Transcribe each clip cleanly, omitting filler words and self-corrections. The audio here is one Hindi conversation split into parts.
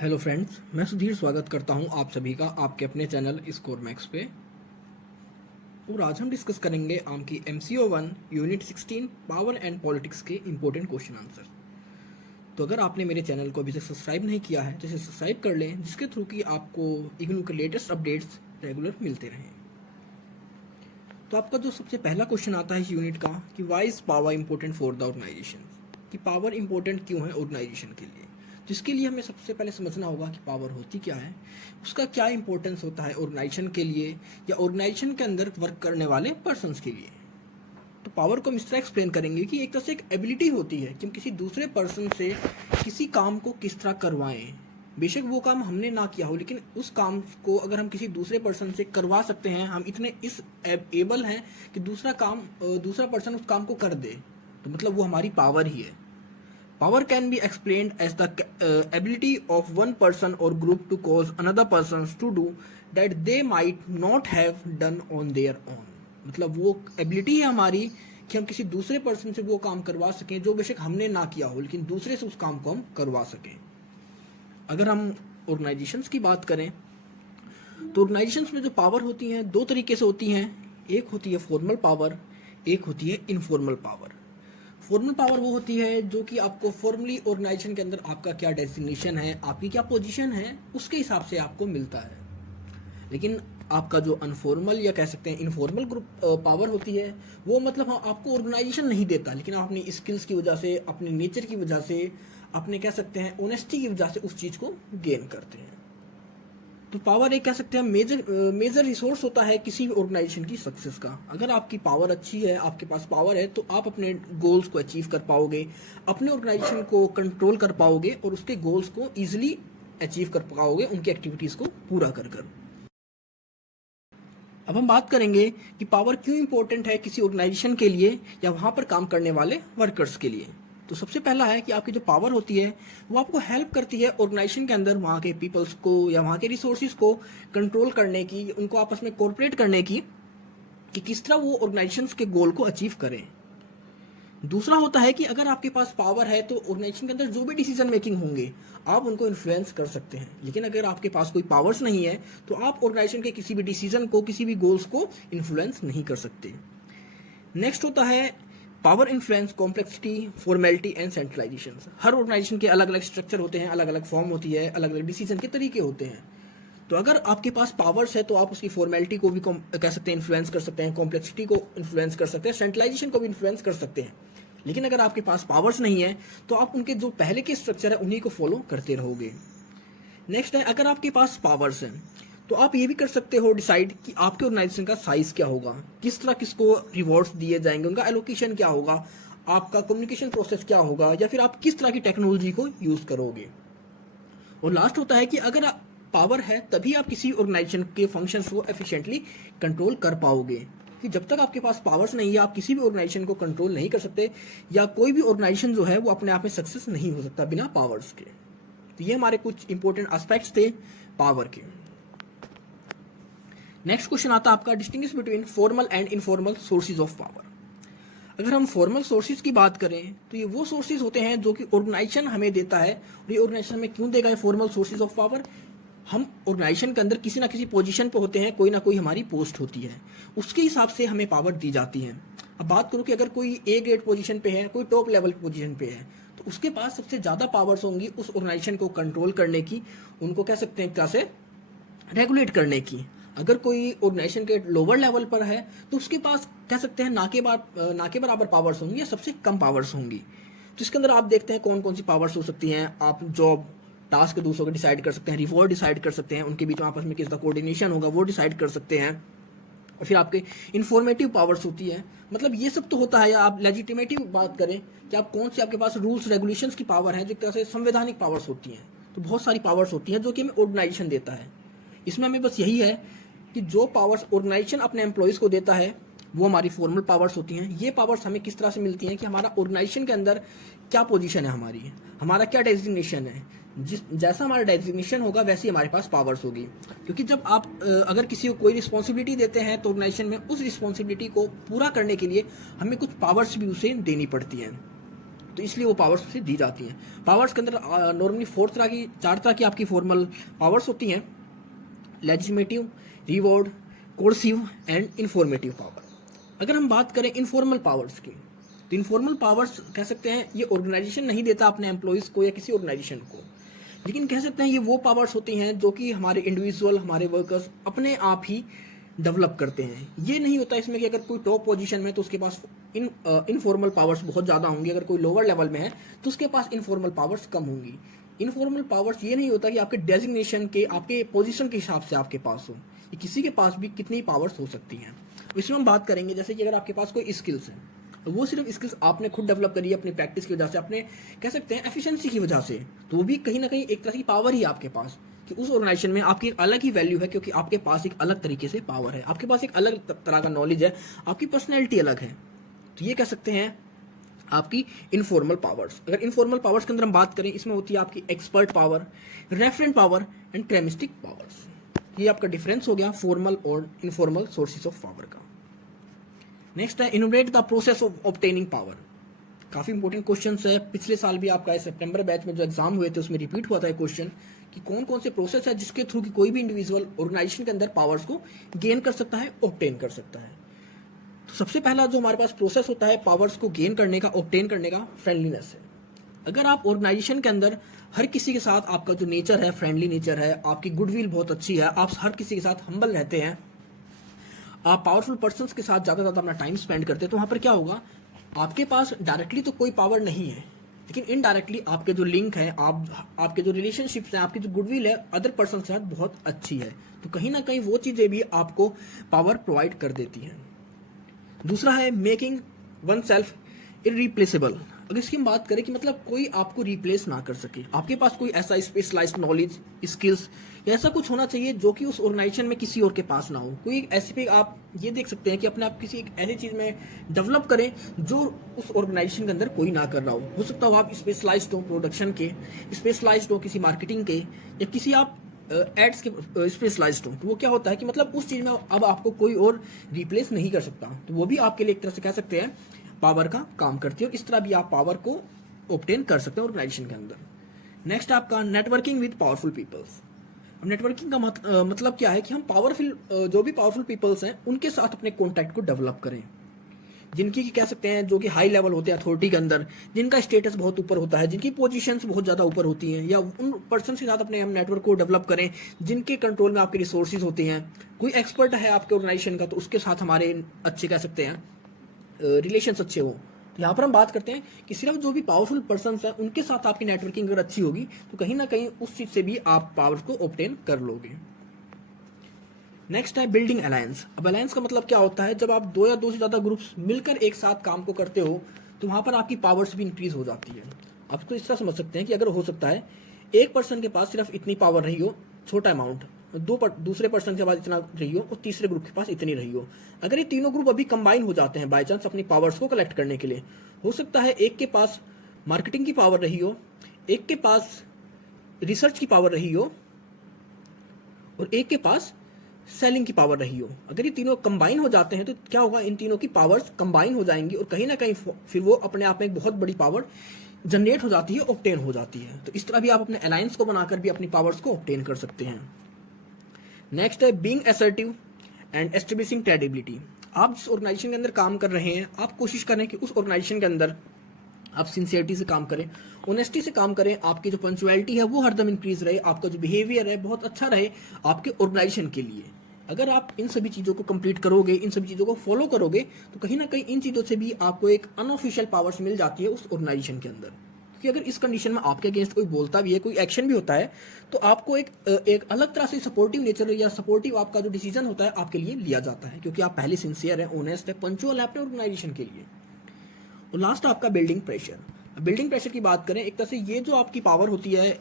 हेलो फ्रेंड्स, मैं सुधीर स्वागत करता हूं आप सभी का आपके अपने चैनल स्कोर मैक्स पे। और आज हम डिस्कस करेंगे आपकी MCO 1 unit 16 power and politics के इंपॉर्टेंट क्वेश्चन आंसर। तो अगर आपने मेरे चैनल को अभी तक सब्सक्राइब नहीं किया है तो इसे सब्सक्राइब कर लें, जिसके थ्रू कि आपको इग्नू के लेटेस्ट अपडेट्स रेगुलर मिलते रहें। तो आपका जो सबसे पहला क्वेश्चन आता है इस यूनिट का कि why is power important for the organisation, कि पावर इंपॉर्टेंट क्यों है ऑर्गेनाइजेशन के लिए। जिसके लिए हमें सबसे पहले समझना होगा कि पावर होती क्या है, उसका क्या इंपॉर्टेंस होता है ऑर्गेनाइजेशन के लिए या ऑर्गेनाइजेशन के अंदर वर्क करने वाले पर्सन्स के लिए। तो पावर को हम इस तरह एक्सप्लेन करेंगे कि एक तरह से एक एबिलिटी होती है कि हम किसी दूसरे पर्सन से किसी काम को किस तरह करवाएं। बेशक वो काम हमने ना किया हो, लेकिन उस काम को अगर हम किसी दूसरे पर्सन से करवा सकते हैं, हम इतने इस एबल हैं कि दूसरा पर्सन उस काम को कर दे, तो मतलब वो हमारी पावर ही है। Power can be explained as the ability of one person or group to cause another person to do that they might not have done on their own। मतलब वो एबिलिटी है हमारी कि हम किसी दूसरे पर्सन से वो काम करवा सकें जो बेशक हमने ना किया हो, लेकिन दूसरे से उस काम को हम करवा सकें। अगर हम ऑर्गेनाइजेशंस की बात करें तो ऑर्गेनाइजेशंस में जो पावर होती हैं दो तरीके से होती हैं। एक होती है फॉर्मल पावर, एक होती है इनफॉर्मल पावर। फॉर्मल पावर वो होती है जो कि आपको फॉर्मली ऑर्गेनाइजेशन के अंदर आपका क्या डेजिग्नेशन है, आपकी क्या पोजीशन है, उसके हिसाब से आपको मिलता है। लेकिन आपका जो अनफॉर्मल या कह सकते हैं इनफॉर्मल ग्रुप पावर होती है, वो मतलब आपको ऑर्गेनाइजेशन नहीं देता, लेकिन आप अपनी स्किल्स की वजह से, अपने नेचर की वजह से, अपने कह सकते हैं ऑनेस्टी की वजह से उस चीज़ को गेन करते हैं। तो पावर एक कह सकते हैं मेजर रिसोर्स होता है किसी भी ऑर्गेनाइजेशन की सक्सेस का। अगर आपकी पावर अच्छी है, आपके पास पावर है, तो आप अपने गोल्स को अचीव कर पाओगे, अपने ऑर्गेनाइजेशन को कंट्रोल कर पाओगे और उसके गोल्स को ईजिली अचीव कर पाओगे, उनकी एक्टिविटीज़ को पूरा कर कर। अब हम बात करेंगे कि पावर क्यों इंपॉर्टेंट है किसी ऑर्गेनाइजेशन के लिए या वहाँ पर काम करने वाले वर्कर्स के लिए। तो सबसे पहला है कि आपकी जो पावर होती है वो आपको हेल्प करती है ऑर्गेनाइजेशन के अंदर वहाँ के पीपल्स को या वहाँ के रिसोर्सेज को कंट्रोल करने की, उनको आपस में कोऑपरेट करने की, कि किस तरह वो ऑर्गेनाइजेशन के गोल को अचीव करें। दूसरा होता है कि अगर आपके पास पावर है तो ऑर्गेनाइजेशन के अंदर जो भी डिसीजन मेकिंग होंगे आप उनको इन्फ्लुएंस कर सकते हैं। लेकिन अगर आपके पास कोई पावर्स नहीं है तो आप ऑर्गेनाइजेशन के किसी भी डिसीजन को, किसी भी गोल्स को इन्फ्लुएंस नहीं कर सकते। नेक्स्ट होता है power influence complexity, formality and centralisation. हर ऑर्गेनाइजेशन के अलग अलग स्ट्रक्चर होते हैं, अलग अलग फॉर्म होती है, अलग अलग डिसीजन के तरीके होते हैं। तो अगर आपके पास पावर्स है तो आप उसकी फॉर्मेलिटी को भी कह सकते हैं इन्फ्लुएंस कर सकते हैं, कॉम्प्लेक्सिटी को इन्फ्लुएंस कर सकते हैं, सेंट्रलाइजेशन को भी इन्फ्लुएंस कर सकते हैं। लेकिन अगर आपके पास पावर्स नहीं है तो आप उनके जो पहले के स्ट्रक्चर है उन्हीं को फॉलो करते रहोगे। नेक्स्ट है, अगर आपके पास पावर्स हैं तो आप ये भी कर सकते हो डिसाइड कि आपके ऑर्गेनाइजेशन का साइज क्या होगा, किस तरह किसको रिवॉर्ड्स दिए जाएंगे, उनका एलोकेशन क्या होगा, आपका कम्युनिकेशन प्रोसेस क्या होगा, या फिर आप किस तरह की टेक्नोलॉजी को यूज करोगे। और लास्ट होता है कि अगर पावर है तभी आप किसी ऑर्गेनाइजेशन के फंक्शंस को एफिशिएंटली कंट्रोल कर पाओगे। कि जब तक आपके पास पावर्स नहीं है आप किसी भी ऑर्गेनाइजेशन को कंट्रोल नहीं कर सकते, या कोई भी ऑर्गेनाइजेशन जो है वो अपने आप में सक्सेस नहीं हो सकता बिना पावर्स के। तो ये हमारे कुछ इंपॉर्टेंट एस्पेक्ट्स थे पावर के। नेक्स्ट क्वेश्चन आता है आपका distinguish between formal and informal sources of power. अगर हम फॉर्मल सोर्सेज की बात करें तो ये वो सोर्सेज होते हैं जो कि ऑर्गेनाइजेशन हमें देता है। और ये ऑर्गेनाइजेशन हमें क्यों देगा, फॉर्मल सोर्सेज ऑफ पावर? हम ऑर्गेनाइजेशन के अंदर किसी ना किसी पोजीशन पे होते हैं, कोई ना कोई हमारी पोस्ट होती है, उसके हिसाब से हमें पावर दी जाती है। अब बात करूँ कि अगर कोई ए ग्रेड पोजीशन पे है, कोई टॉप लेवल पोजीशन पे है, तो उसके पास सबसे ज़्यादा पावर्स होंगी उस ऑर्गेनाइजेशन को कंट्रोल करने की, उनको कह सकते हैं क्या से रेगुलेट करने की। अगर कोई ऑर्गेनाइजेशन के लोअर लेवल पर है तो उसके पास कह सकते हैं ना के बराबर पावर्स होंगी या सबसे कम पावर्स होंगी। तो इसके अंदर आप देखते हैं कौन कौन सी पावर्स हो सकती हैं। आप जॉब टास्क दूसरों को डिसाइड कर सकते हैं, रिवॉर्ड डिसाइड कर सकते हैं, उनके बीच में आपस में किसका कोऑर्डिनेशन होगा वो डिसाइड कर सकते हैं। और फिर आपके इन्फॉर्मेटिव पावर्स होती है, मतलब ये सब तो होता है। या आप लेजिटिमेटिव बात करें कि आप कौन सी आपके पास रूल्स रेगुलेशंस की पावर है, जो एक तरह से संवैधानिक पावर्स होती हैं। तो बहुत सारी पावर्स होती हैं जो कि हमें ऑर्गेनाइजेशन देता है। इसमें हमें बस यही है कि जो पावर्स ऑर्गेनाइजेशन अपने एम्प्लॉयज़ को देता है वो हमारी फॉर्मल पावर्स होती हैं। ये पावर्स हमें किस तरह से मिलती हैं कि हमारा ऑर्गेनाइजेशन के अंदर क्या पोजीशन है, हमारा क्या डेजिग्नेशन है, जैसा हमारा डेजिग्नेशन होगा वैसी हमारे पास पावर्स होगी। क्योंकि जब आप अगर किसी को कोई रिस्पॉन्सिबिलिटी देते हैं तो ऑर्गेनाइजेशन में उस रिस्पॉन्सिबिलिटी को पूरा करने के लिए हमें कुछ पावर्स भी उसे देनी पड़ती हैं। तो इसलिए वो पावर्स उसे दी जाती हैं। पावर्स के अंदर नॉर्मली चार तरह की आपकी फॉर्मल पावर्स होती हैं: legislative, reward, coercive and informative power. अगर हम बात करें इनफॉर्मल पावर्स की, तो इनफॉर्मल पावर्स कह सकते हैं ये ऑर्गेनाइजेशन नहीं देता अपने एम्प्लॉयज़ को या किसी ऑर्गेनाइजेशन को, लेकिन कह सकते हैं ये वो पावर्स होती हैं जो कि हमारे इंडिविजुअल, हमारे वर्कर्स अपने आप ही डेवलप करते हैं। ये नहीं होता इसमें कि अगर कोई टॉप पोजीशन में तो उसके पास इनफॉर्मल पावर्स बहुत ज़्यादा होंगी, अगर कोई लोअर लेवल में है तो उसके पास इनफॉर्मल पावर्स कम होंगी। इनफॉर्मल पावर्स ये नहीं होता कि आपके डेजिग्नेशन के, आपके पोजीशन के हिसाब से आपके पास हो, ये किसी के पास भी कितनी पावर्स हो सकती हैं। इसमें हम बात करेंगे जैसे कि अगर आपके पास कोई स्किल्स है, वो सिर्फ स्किल्स आपने खुद डेवलप करी है अपनी प्रैक्टिस की वजह से, अपने कह सकते हैं एफिशिएंसी की वजह से, तो वो भी कहीं ना कहीं एक तरह की पावर ही आपके पास, कि उस ऑर्गेनाइजेशन में आपकी एक अलग ही वैल्यू है, क्योंकि आपके पास एक अलग तरीके से पावर है, आपके पास एक अलग तरह का नॉलेज है, आपकी पर्सनैलिटी अलग है। तो ये कह सकते हैं आपकी इनफॉर्मल पावर्स। अगर इनफॉर्मल पावर्स के अंदर हम बात करें, इसमें होती है आपकी expert power, referent power and charismatic powers. ये आपका डिफरेंस हो गया फॉर्मल और इनफॉर्मल सोर्सेज ऑफ पावर का। नेक्स्ट है enumerate the process of obtaining power. काफी इंपॉर्टेंट क्वेश्चन है, पिछले साल भी आपका सितंबर बैच में जो एग्जाम हुए थे उसमें रिपीट हुआ था क्वेश्चन कि कौन कौन से प्रोसेस है जिसके थ्रू कि कोई भी इंडिविजुअल ऑर्गेनाइजेशन के अंदर पावर्स को गेन कर सकता है, ऑब्टेन कर सकता है। तो सबसे पहला जो हमारे पास प्रोसेस होता है पावर्स को गेन करने का, ऑब्टेन करने का, फ्रेंडलीनेस है। अगर आप ऑर्गेनाइजेशन के अंदर हर किसी के साथ आपका जो नेचर है फ्रेंडली नेचर है, आपकी गुडविल बहुत अच्छी है, आप हर किसी के साथ हम्बल रहते हैं, आप पावरफुल पर्सन्स के साथ ज़्यादा अपना टाइम स्पेंड करते हैं, तो वहाँ पर क्या होगा, आपके पास डायरेक्टली तो कोई पावर नहीं है, लेकिन इनडायरेक्टली आपके जो लिंक है, आपके जो रिलेशनशिप्स हैं, आपकी जो गुडविल है अदर पर्सन के साथ बहुत अच्छी है, तो कहीं ना कहीं वो चीज़ें भी आपको पावर प्रोवाइड कर देती हैं। दूसरा है मेकिंग वन सेल्फ इरिप्लेसेबल। अगर इसकी हम बात करें कि मतलब कोई आपको रिप्लेस ना कर सके, आपके पास कोई ऐसा स्पेशलाइज्ड नॉलेज, स्किल्स या ऐसा कुछ होना चाहिए जो कि उस ऑर्गेनाइजेशन में किसी और के पास ना हो। कोई ऐसी पे आप ये देख सकते हैं कि अपने आप किसी एक ऐसी चीज़ में डेवलप करें जो उस ऑर्गेनाइजेशन के अंदर कोई ना कर रहा हो सकता हो आप स्पेशलाइज्ड हो प्रोडक्शन के, स्पेशलाइज्ड हो किसी मार्केटिंग के, या किसी आप एड्स के स्पेशलाइज्ड हो, तो वो क्या होता है कि मतलब उस चीज़ में अब आपको कोई और रिप्लेस नहीं कर सकता, तो वो भी आपके लिए एक तरह से कह सकते हैं पावर का काम करती है, और इस तरह भी आप पावर को ऑब्टेन कर सकते हैं ऑर्गेनाइजेशन के अंदर। नेक्स्ट आपका नेटवर्किंग विद पावरफुल पीपल्स। अब नेटवर्किंग का मतलब क्या है कि हम पावरफुल जो भी पावरफुल पीपल्स हैं उनके साथ अपने कॉन्टैक्ट को डेवलप करें, जिनकी कह सकते हैं जो कि हाई लेवल होते हैं अथॉरिटी के अंदर, जिनका स्टेटस बहुत ऊपर होता है, जिनकी पोजीशंस बहुत ज़्यादा ऊपर होती हैं, या उन पर्सन के साथ अपने हम नेटवर्क को डेवलप करें जिनके कंट्रोल में आपके रिसोर्सेज होते हैं। कोई एक्सपर्ट है आपके ऑर्गेनाइजेशन का तो उसके साथ हमारे अच्छे कह सकते हैं रिलेशंस अच्छे हों। तो यहाँ पर हम बात करते हैं कि सिर्फ जो भी पावरफुल पर्सन हैं उनके साथ आपकी नेटवर्किंग अगर अच्छी होगी तो कहीं ना कहीं उस चीज़ से भी आप पावर को ऑब्टेन कर लोगे। नेक्स्ट है बिल्डिंग अलायंस। अब अलायंस का मतलब क्या होता है, जब आप दो या दो से ज़्यादा ग्रुप्स मिलकर एक साथ काम को करते हो तो वहाँ पर आपकी पावर्स भी इंक्रीज हो जाती है। आप तो इस तरह समझ सकते हैं कि अगर हो सकता है एक पर्सन के पास सिर्फ इतनी पावर रही हो, छोटा अमाउंट, दूसरे पर्सन के पास इतना रही हो और तीसरे ग्रुप के पास इतनी रही हो, अगर ये तीनों ग्रुप अभी कंबाइन हो जाते हैं बाय चांस अपनी पावर्स को कलेक्ट करने के लिए, हो सकता है एक के पास मार्केटिंग की पावर रही हो, एक के पास रिसर्च की पावर रही हो और एक के पास सेलिंग की पावर रही हो। अगर ये तीनों कंबाइन हो जाते हैं तो क्या होगा, इन तीनों की पावर्स कंबाइन हो जाएंगी और कहीं ना कहीं फिर वो अपने आप में एक बहुत बड़ी पावर जनरेट हो जाती है, ऑब्टेन हो जाती है। तो इस तरह भी आप अपने अलायंस को बनाकर भी अपनी पावर्स को ऑब्टेन कर सकते हैं। नेक्स्ट है being assertive and establishing credibility. आप जिस ऑर्गेनाइजेशन के अंदर काम कर रहे हैं, आप कोशिश करें कि उस ऑर्गेनाइजेशन के अंदर आप सिंसियरिटी से काम करें, ऑनेस्टी से काम करें, आपकी जो पंक्चुअलिटी है वो हरदम इंक्रीज रहे, आपका जो बिहेवियर है बहुत अच्छा रहे आपके ऑर्गेनाइजेशन के लिए। अगर आप इन सभी चीज़ों को कंप्लीट करोगे, इन सभी चीज़ों को फॉलो करोगे, तो कहीं ना कहीं इन चीज़ों से भी आपको एक अनऑफिशियल पावर्स मिल जाती है उस ऑर्गेनाइजेशन के अंदर। क्योंकि अगर इस कंडीशन में आपके अगेंस्ट कोई बोलता भी है, कोई एक्शन भी होता है, तो आपको एक अलग तरह से सपोर्टिव नेचर या सपोर्टिव आपका जो डिसीजन होता है आपके लिए लिया जाता है, क्योंकि आप पहले सिंसियर है, ऑनेस्ट है, पंचुअल है अपने ऑर्गेनाइजेशन के लिए। और लास्ट आपका बिल्डिंग प्रेशर। बिल्डिंग प्रेशर की बात करें, एक तरह से ये जो आपकी पावर होती है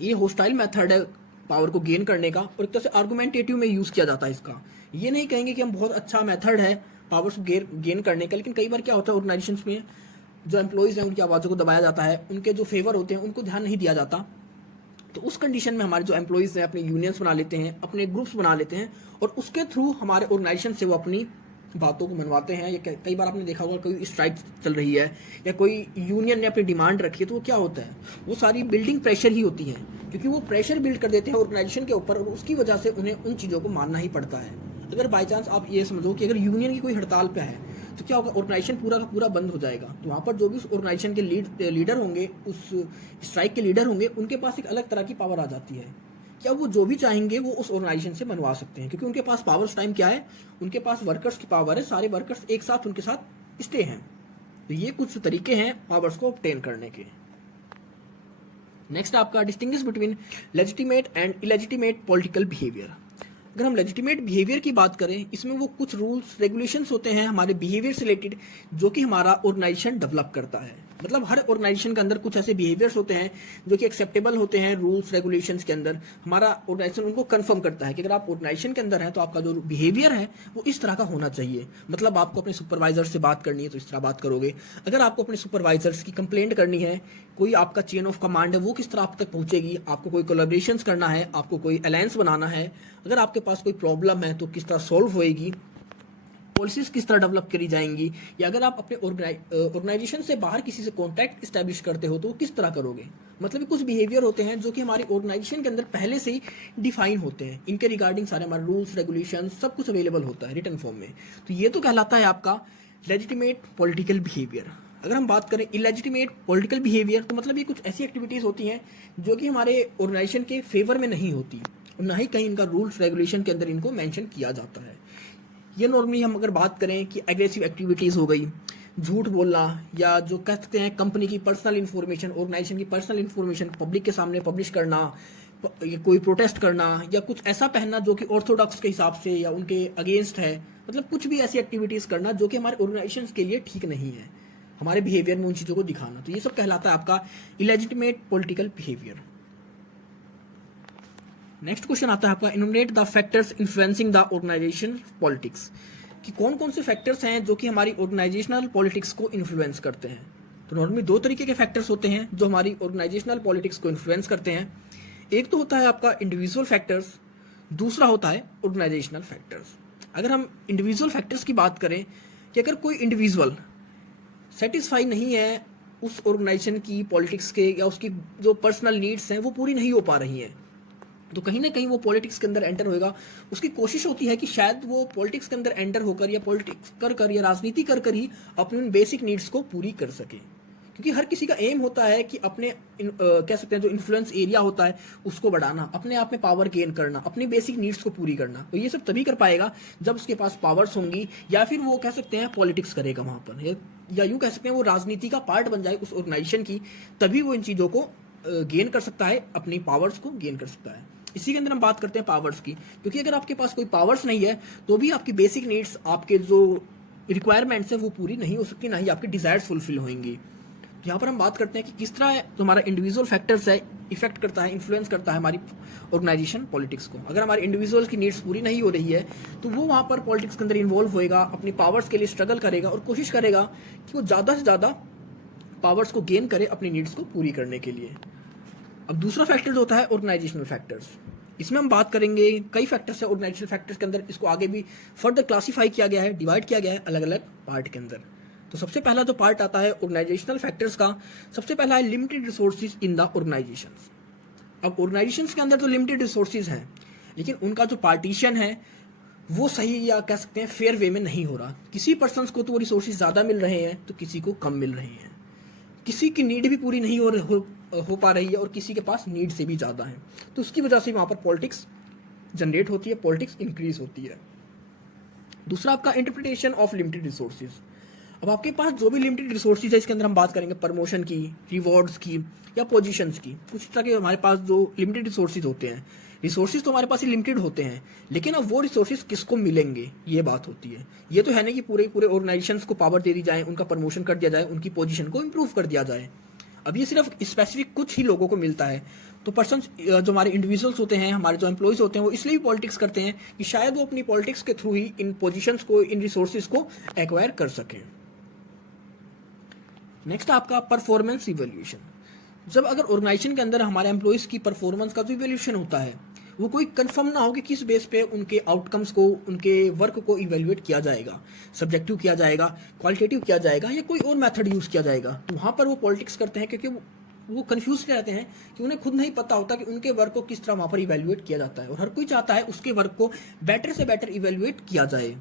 ये होस्टाइल मेथड है पावर को गेन करने का, और एक तरह से आर्गुमेंटेटिव में यूज़ किया जाता है इसका। ये नहीं कहेंगे कि हम बहुत अच्छा मेथड है पावर को गेन करने का, लेकिन कई बार क्या होता है ऑर्गेनाइजेशंस में जो एम्प्लॉयज़ हैं उनकी आवाज़ों को दबाया जाता है, उनके जो फेवर होते हैं उनको ध्यान नहीं दिया जाता। तो उस कंडीशन में हमारे जो एम्प्लॉयज़ हैं अपने यूनियंस बना लेते हैं, अपने ग्रुप्स बना लेते हैं, और उसके थ्रू हमारे ऑर्गेनाइजेशन से वो अपनी बातों को मनवाते हैं, या कई बार आपने देखा होगा कोई स्ट्राइक चल रही है या कोई यूनियन ने अपनी डिमांड रखी है, तो वो क्या होता है, वो सारी बिल्डिंग प्रेशर ही होती है, क्योंकि वो प्रेशर बिल्ड कर देते हैं ऑर्गेनाइजेशन के ऊपर, और उसकी वजह से उन्हें उन चीज़ों को मानना ही पड़ता है। अगर बाई चांस आप ये समझो कि अगर यूनियन की कोई हड़ताल पे है, तो क्या होगा, ऑर्गेनाइजेशन पूरा का पूरा बंद हो जाएगा। तो वहाँ पर जो भी उस ऑर्गेनाइजेशन के लीडर होंगे, उस स्ट्राइक के लीडर होंगे, उनके पास एक अलग तरह की पावर आ जाती है। क्या वो जो भी चाहेंगे वो उस ऑर्गेनाइजेशन से मनवा सकते हैं, क्योंकि उनके पास पावर उस टाइम क्या है, उनके पास वर्कर्स की पावर है, सारे वर्कर्स एक साथ उनके साथ स्टे हैं। तो ये कुछ तरीके हैं पावर्स को ऑब्टेन करने के। नेक्स्ट आपका distinguish between legitimate and illegitimate political behaviour. अगर हम लेजिटिमेट बिहेवियर की बात करें, इसमें वो कुछ रूल्स रेगुलेशंस होते हैं हमारे बिहेवियर से रिलेटेड, जो कि हमारा ऑर्गेनाइजेशन डेवलप करता है। मतलब हर ऑर्गेनाइजेशन के अंदर कुछ ऐसे बिहेवियर्स होते हैं जो कि एक्सेप्टेबल होते हैं रूल्स रेगुलेशंस के अंदर। हमारा ऑर्गेनाइजेशन उनको कंफर्म करता है कि अगर आप ऑर्गेनाइजेशन के अंदर हैं तो आपका जो बिहेवियर है वो इस तरह का होना चाहिए। मतलब आपको अपने सुपरवाइजर से बात करनी है तो इस तरह बात करोगे। अगर आपको अपने सुपरवाइजर्स की कंप्लेंट करनी है, कोई आपका चेन ऑफ कमांड है वो किस तरह आप तक पहुंचेगी, आपको कोई कोलैबोरेशंस करना है, आपको कोई अलायंस बनाना है, अगर आपके पास कोई प्रॉब्लम है तो किस तरह सॉल्व होएगी, पॉलिसीज किस तरह डेवलप करी जाएंगी, या अगर आप अपने ऑर्गेनाइजेशन से बाहर किसी से कॉन्टैक्ट इस्टेब्लिश करते हो तो किस तरह करोगे। मतलब कुछ बिहेवियर होते हैं जो कि हमारे ऑर्गेनाइजेशन के अंदर पहले से ही डिफाइन होते हैं, इनके रिगार्डिंग सारे हमारे रूल्स रेगुलेशन सब कुछ अवेलेबल होता है रिटन फॉर्म में। तो ये तो कहलाता है आपका लेजिटिमेट पॉलिटिकल बिहेवियर। अगर हम बात करें इलेजिटिमेट पॉलिटिकल बिहेवियर, तो मतलब ये कुछ ऐसी एक्टिविटीज़ होती हैं जो कि हमारे ऑर्गेनाइजेशन के फेवर में नहीं होती, और ना ही कहीं इनका रूल्स रेगुलेशन के अंदर इनको मेंशन किया जाता है। ये नॉर्मली हम अगर बात करें कि एग्रेसिव एक्टिविटीज़ हो गई, झूठ बोलना, या जो कह सकते हैं कंपनी की पर्सनल इन्फॉर्मेशन, ऑर्गेनाइजेशन की पर्सनल इन्फॉर्मेशन पब्लिक के सामने पब्लिश करना, कोई प्रोटेस्ट करना, या कुछ ऐसा पहनना जो कि ऑर्थोडॉक्स के हिसाब से या उनके अगेंस्ट है। मतलब कुछ भी ऐसी एक्टिविटीज़ करना जो कि हमारे ऑर्गेनाइजेशन के लिए ठीक नहीं है, हमारे बिहेवियर में उन चीज़ों को दिखाना। तो ये सब कहलाता है आपका illegitimate political behaviour. Next question आता है आपका enumerate the factors influencing the organisation politics, कि कौन कौन से फैक्टर्स हैं जो कि हमारी ऑर्गेनाइजेशनल पॉलिटिक्स को इन्फ्लुएंस करते हैं। तो नॉर्मली दो तरीके के फैक्टर्स होते हैं जो हमारी ऑर्गेनाइजेशनल पॉलिटिक्स को इन्फ्लुएंस करते हैं। एक तो होता है आपका इंडिविजुअल फैक्टर्स, दूसरा होता है ऑर्गेनाइजेशनल फैक्टर्स। अगर हम इंडिविजुअल फैक्टर्स की बात करें कि अगर कोई इंडिविजुअल सेटिस्फाई नहीं है उस ऑर्गेनाइजेशन की पॉलिटिक्स के, या उसकी जो पर्सनल नीड्स हैं वो पूरी नहीं हो पा रही हैं, तो कहीं ना कहीं वो पॉलिटिक्स के अंदर एंटर होएगा। उसकी कोशिश होती है कि शायद वो पॉलिटिक्स के अंदर एंटर होकर या पॉलिटिक्स कर या राजनीति कर ही अपनी उन बेसिक नीड्स को पूरी कर सके, क्योंकि हर किसी का एम होता है कि अपने कह सकते हैं जो इन्फ्लुएंस एरिया होता है उसको बढ़ाना, अपने आप में पावर गेन करना, अपनी बेसिक नीड्स को पूरी करना। तो ये सब तभी कर पाएगा जब उसके पास पावर्स होंगी, या फिर वो कह सकते हैं पॉलिटिक्स करेगा वहाँ पर, या यूँ कह सकते हैं वो राजनीति का पार्ट बन जाए उस ऑर्गेनाइजेशन की, तभी वो इन चीज़ों को गेन कर सकता है, अपनी पावर्स को गेन कर सकता है। इसी के अंदर हम बात करते हैं पावर्स की, क्योंकि अगर आपके पास कोई पावर्स नहीं है तो भी आपकी बेसिक नीड्स, आपके जो रिक्वायरमेंट्स है वो पूरी नहीं हो सकती, ना ही आपकी डिजायर्स फुलफिल होंगी। तो यहाँ पर हम बात करते हैं कि किस तरह जो हमारा इंडिविजुअल फैक्टर्स है इफेक्ट करता है, इन्फ्लुएंस करता है हमारी ऑर्गेनाइजेशन पॉलिटिक्स को। अगर हमारी इंडिविजुअल की नीड्स पूरी नहीं हो रही है तो वो वहाँ पर पॉलिटिक्स के अंदर इन्वॉल्व होएगा, अपनी पावर्स के लिए स्ट्रगल करेगा और कोशिश करेगा कि वो ज़्यादा से ज़्यादा पावर्स को गेन करे अपनी नीड्स को पूरी करने के लिए। अब दूसरा फैक्टर जो होता है ऑर्गेनाइजेशनल फैक्टर्स, इसमें हम बात करेंगे कई फैक्टर्स है ऑर्गेनाइजेशनल फैक्टर्स के अंदर, इसको आगे भी फर्दर क्लासीफाई किया गया है, डिवाइड किया गया है अलग अलग पार्ट के अंदर। तो सबसे पहला जो पार्ट आता है ऑर्गेनाइजेशनल फैक्टर्स का, सबसे पहला है limited resources in the organisation. अब ऑर्गेनाइजेशंस के अंदर तो लिमिटेड रिसोर्सेज हैं, लेकिन उनका जो पार्टीशन है वो सही या कह सकते हैं फेयर वे में नहीं हो रहा। किसी पर्सन को तो वो रिसोर्सेज ज़्यादा मिल रहे हैं तो किसी को कम मिल रहे हैं, किसी की नीड भी पूरी नहीं हो पा रही है और किसी के पास नीड से भी ज़्यादा है। तो उसकी वजह से वहाँ पर पॉलिटिक्स जनरेट होती है, पॉलिटिक्स इंक्रीज होती है। दूसरा आपका इंटरप्रिटेशन ऑफ लिमिटेड रिसोर्सेज। अब आपके पास जो भी लिमिटेड रिसोर्सेज है इसके अंदर हम बात करेंगे प्रमोशन की, रिवॉर्ड्स की या पोजीशंस की। कुछ तरह के हमारे पास जो लिमिटेड रिसोर्सेज होते हैं, रिसोर्सेज तो हमारे पास ही लिमिटेड होते हैं, लेकिन अब वो रिसोर्सेज किसको मिलेंगे ये बात होती है। ये तो है नहीं कि पूरे ऑर्गेनाइजेशंस को पावर दे दी जाए, उनका प्रमोशन कर दिया जाए, उनकी पोजीशन को इम्प्रूव कर दिया जाए। अब ये सिर्फ स्पेसिफिक कुछ ही लोगों को मिलता है। तो पर्सन जो हमारे इंडिविजुअल्स होते हैं, हमारे जो एम्प्लॉयज़ होते हैं, वो इसलिए भी पॉलिटिक्स करते हैं कि शायद वो अपनी पॉलिटिक्स के थ्रू ही इन पोजीशंस को, इन रिसोर्सेज को एक्वायर कर सकें। नेक्स्ट आपका परफॉर्मेंस इवैल्यूएशन। जब अगर ऑर्गेनाइजेशन के अंदर हमारे एम्प्लॉयज़ की परफॉर्मेंस का जो इवैल्यूएशन होता है वो कोई कंफर्म ना हो कि किस बेस पे उनके आउटकम्स को, उनके वर्क को इवेल्युएट किया जाएगा, सब्जेक्टिव किया जाएगा, क्वालिटेटिव किया जाएगा या कोई और मेथड यूज़ किया जाएगा। तो वहाँ पर वो पॉलिटिक्स करते हैं क्योंकि वो कंफ्यूज रहते हैं कि उन्हें खुद नहीं पता होता कि उनके वर्क को किस तरह वहाँ पर इवेल्युएट किया जाता है, और हर कोई चाहता है उसके वर्क को बेटर से बेटर इवेल्युएट किया जाए।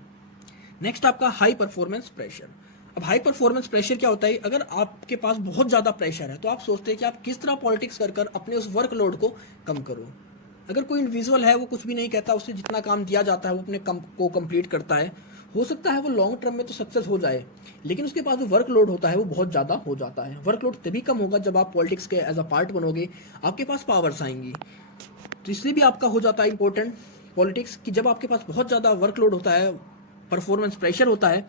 नेक्स्ट आपका हाई परफॉर्मेंस प्रेशर। अब हाई परफॉर्मेंस प्रेशर क्या होता है? अगर आपके पास बहुत ज़्यादा प्रेशर है तो आप सोचते हैं कि आप किस तरह पॉलिटिक्स कर अपने उस वर्कलोड को कम करो। अगर कोई इंडिविजुअल है, वो कुछ भी नहीं कहता, उससे जितना काम दिया जाता है वो अपने को कंप्लीट करता है, हो सकता है वो लॉन्ग टर्म में तो सक्सेस हो जाए, लेकिन उसके पास जो वर्कलोड होता है वो बहुत ज़्यादा हो जाता है। वर्कलोड तभी कम होगा जब आप पॉलिटिक्स के एज अ पार्ट बनोगे, आपके पास पावर्स आएंगी। तो इसलिए भी आपका हो जाता है इंपॉर्टेंट पॉलिटिक्स कि जब आपके पास बहुत ज़्यादा वर्कलोड होता है, परफॉर्मेंस प्रेशर होता है,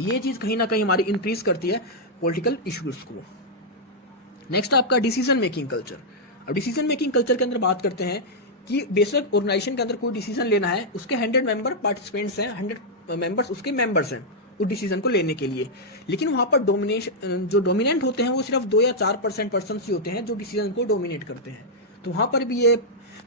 ये चीज़ कहीं ना कहीं हमारी इंक्रीज करती है पॉलिटिकल इश्यूज को। नेक्स्ट आपका डिसीजन मेकिंग कल्चर। अब डिसीजन मेकिंग कल्चर के अंदर बात करते हैं कि बेशक ऑर्गेनाइजेशन के अंदर कोई डिसीजन लेना है, उसके 100 मेंबर पार्टिसिपेंट्स हैं, 100 मेंबर्स उसके मेंबर्स हैं उस डिसीजन को लेने के लिए, लेकिन वहाँ पर जो डोमिनेंट होते हैं वो सिर्फ 2 या 4% पर्सन ही होते हैं जो डिसीजन को डोमिनेट करते हैं। तो वहाँ पर भी ये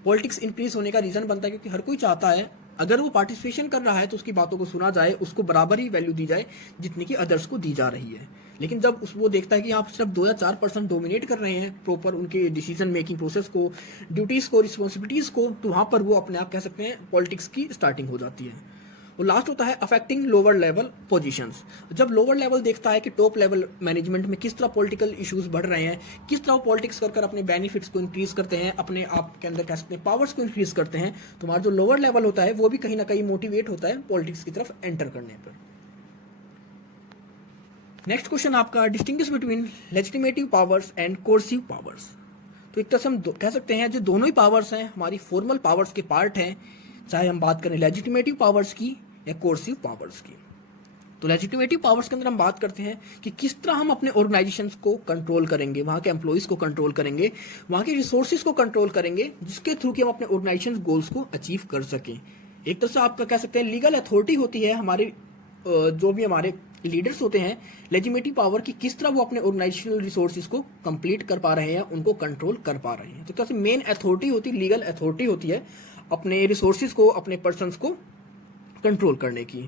पॉलिटिक्स इंक्रीज होने का रीज़न बनता है, क्योंकि हर कोई चाहता है अगर वो पार्टिसिपेशन कर रहा है तो उसकी बातों को सुना जाए, उसको बराबर ही वैल्यू दी जाए जितनी कि अदर्स को दी जा रही है। लेकिन जब वो देखता है कि आप सिर्फ 2 या 4% डोमिनेट कर रहे हैं प्रॉपर उनके डिसीजन मेकिंग प्रोसेस को, ड्यूटीज़ को, रिस्पॉन्सिबिलिटीज़ को, तो वहाँ पर वो अपने आप कह सकते हैं पॉलिटिक्स की स्टार्टिंग हो जाती है। और लास्ट होता है अफेक्टिंग लोअर लेवल पोजीशंस। जब लोअर लेवल देखता है कि टॉप लेवल मैनेजमेंट में किस तरह पॉलिटिकल इश्यूज बढ़ रहे हैं, किस तरह वो पॉलिटिक्स कर अपने बेनिफिट्स को इंक्रीज करते हैं, अपने आप के अंदर कह सकते हैं पावर्स को इंक्रीज करते हैं, तो हमारा जो लोअर लेवल होता है वो भी कहीं ना कहीं मोटिवेट होता है पॉलिटिक्स की तरफ एंटर करने पर। नेक्स्ट क्वेश्चन आपका distinguish between legitimate powers and coercive powers. तो एक तरह से हम कह सकते हैं जो दोनों ही पावर्स हैं हमारी फॉर्मल पावर्स के पार्ट हैं, चाहे हम बात करें लेजिटिमेटिव पावर्स की या कोर्सिव पावर्स की। तो लेजिटिमेटिव पावर्स के अंदर हम बात करते हैं कि किस तरह हम अपने ऑर्गेनाइजेशंस को कंट्रोल करेंगे, वहाँ के एम्प्लॉइज को कंट्रोल करेंगे, वहाँ के रिसोर्सेज को कंट्रोल करेंगे, जिसके थ्रू कि हम अपने ऑर्गेनाइजेशन गोल्स को अचीव कर सकें। एक तरह से आपका कह सकते हैं लीगल अथॉरिटी होती है हमारी, जो भी हमारे लीडर्स होते हैं, लेजिटिमेटिव पावर की किस तरह वो अपने ऑर्गेनाइजेशनल रिसोर्सेज को कंप्लीट कर पा रहे हैं, उनको कंट्रोल कर पा रहे हैं। तो तरह से मेन अथॉरिटी होती है, लीगल अथॉरिटी होती है अपने रिसोर्सेज को, अपने पर्सनस को कंट्रोल करने की।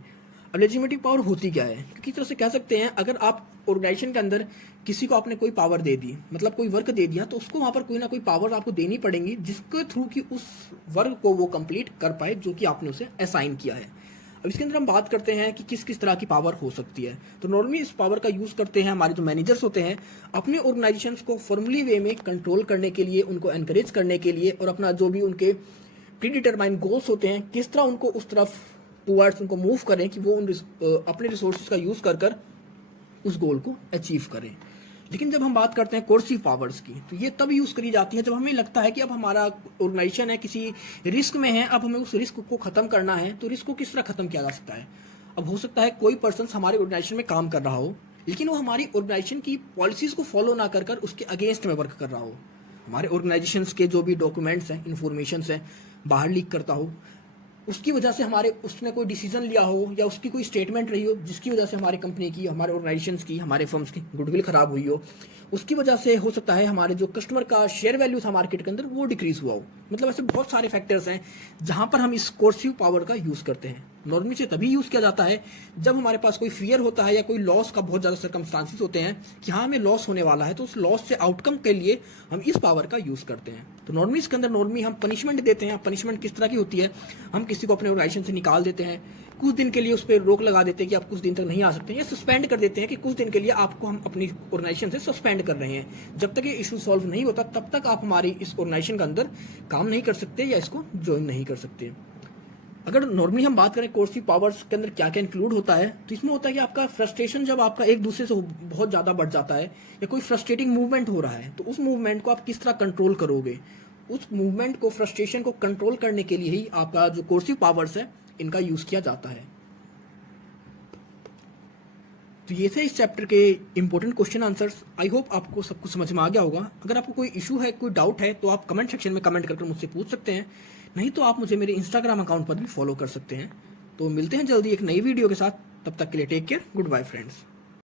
अब लेजिटिमेटिव पावर होती क्या है? क्योंकि तरह से कह सकते हैं अगर आप ऑर्गेनाइजेशन के अंदर किसी को आपने कोई पावर दे दी, मतलब कोई वर्क दे दिया, तो उसको वहाँ पर कोई ना कोई पावर आपको देनी पड़ेंगी जिसके थ्रू कि उस वर्क को वो कंप्लीट कर पाए जो कि आपने उसे असाइन किया है। अब इसके अंदर हम बात करते हैं कि किस किस तरह की पावर हो सकती है। तो नॉर्मली इस पावर का यूज़ करते हैं हमारे जो मैनेजर्स होते हैं अपने ऑर्गेनाइजेशंस को फॉर्मली वे में कंट्रोल करने के लिए, उनको एनकरेज करने के लिए, और अपना जो भी उनके प्री डिटरमाइंड गोल्स होते हैं किस तरह उनको उस तरफ टूवर्ड्स उनको मूव करें कि वो अपने रिसोर्सेज का यूज़ कर उस गोल को अचीव करें। लेकिन जब हम बात करते हैं कोर्सिव पावर्स की, तो ये तब यूज़ करी जाती है जब हमें लगता है कि अब हमारा ऑर्गेनाइजेशन है किसी रिस्क में है, अब हमें उस रिस्क को ख़त्म करना है। तो रिस्क को किस तरह ख़त्म किया जा सकता है? अब हो सकता है कोई पर्सन हमारे ऑर्गेनाइजेशन में काम कर रहा हो, लेकिन वो हमारी ऑर्गेनाइजेशन की पॉलिसीज़ को फॉलो ना कर उसके अगेंस्ट में वर्क कर रहा हो, हमारे ऑर्गेनाइजेशन के जो भी डॉक्यूमेंट्स हैं, इन्फॉर्मेशन हैं, बाहर लीक करता हो, उसकी वजह से उसने कोई डिसीजन लिया हो या उसकी कोई स्टेटमेंट रही हो जिसकी वजह से हमारी कंपनी की, हमारे ऑर्गेनाइजेशन की, हमारे फर्म्स की गुडविल खराब हुई हो, उसकी वजह से हो सकता है हमारे जो कस्टमर का शेयर वैल्यू था मार्केट के अंदर वो डिक्रीज हुआ हो। मतलब ऐसे बहुत सारे फैक्टर्स हैं जहां पर हम इस कोर्सिव पावर का यूज़ करते हैं। नॉर्मली से तभी यूज़ किया जाता है जब हमारे पास कोई फियर होता है या कोई लॉस का बहुत ज़्यादा सर्कमस्टांसिस होते हैं कि हाँ हमें लॉस होने वाला है, तो उस लॉस से आउटकम के लिए हम इस पावर का यूज़ करते हैं। तो नॉर्मली इसके अंदर नॉर्मली हम पनिशमेंट देते हैं। पनिशमेंट किस तरह की होती है? हम किसी को अपने ऑर्गेनाइजेशन से निकाल देते हैं, कुछ दिन के लिए उस पर रोक लगा देते हैं कि आप कुछ दिन तक नहीं आ सकते, या सस्पेंड कर देते हैं कि कुछ दिन के लिए आपको हम अपनी ऑर्गेनाइजेशन से सस्पेंड कर रहे हैं। जब तक ये इशू सॉल्व नहीं होता तब तक आप हमारी इस ऑर्गेनाइजेशन के अंदर काम नहीं कर सकते या इसको ज्वाइन नहीं कर सकते। अगर नॉर्मली हम बात करें कोर्सिव पावर्स के अंदर क्या क्या इंक्लूड होता है, तो इसमें होता है कि आपका फ्रस्ट्रेशन जब आपका एक दूसरे से बहुत ज़्यादा बढ़ जाता है या कोई फ्रस्ट्रेटिंग मूवमेंट हो रहा है, तो उस मूवमेंट को आप किस तरह कंट्रोल करोगे? उस मूवमेंट को, फ्रस्ट्रेशन को कंट्रोल करने के लिए ही आपका जो कोर्सिव पावर्स है इनका यूज़ किया जाता है। तो ये थे इस चैप्टर के important question answers. I hope आपको सब कुछ समझ में आ गया होगा। अगर आपको कोई इशू है, कोई डाउट है, तो आप कमेंट सेक्शन में कमेंट करके मुझसे पूछ सकते हैं, नहीं तो आप मुझे मेरे इंस्टाग्राम अकाउंट पर भी फॉलो कर सकते हैं। तो मिलते हैं जल्दी एक नई वीडियो के साथ, तब तक के लिए take care, goodbye friends.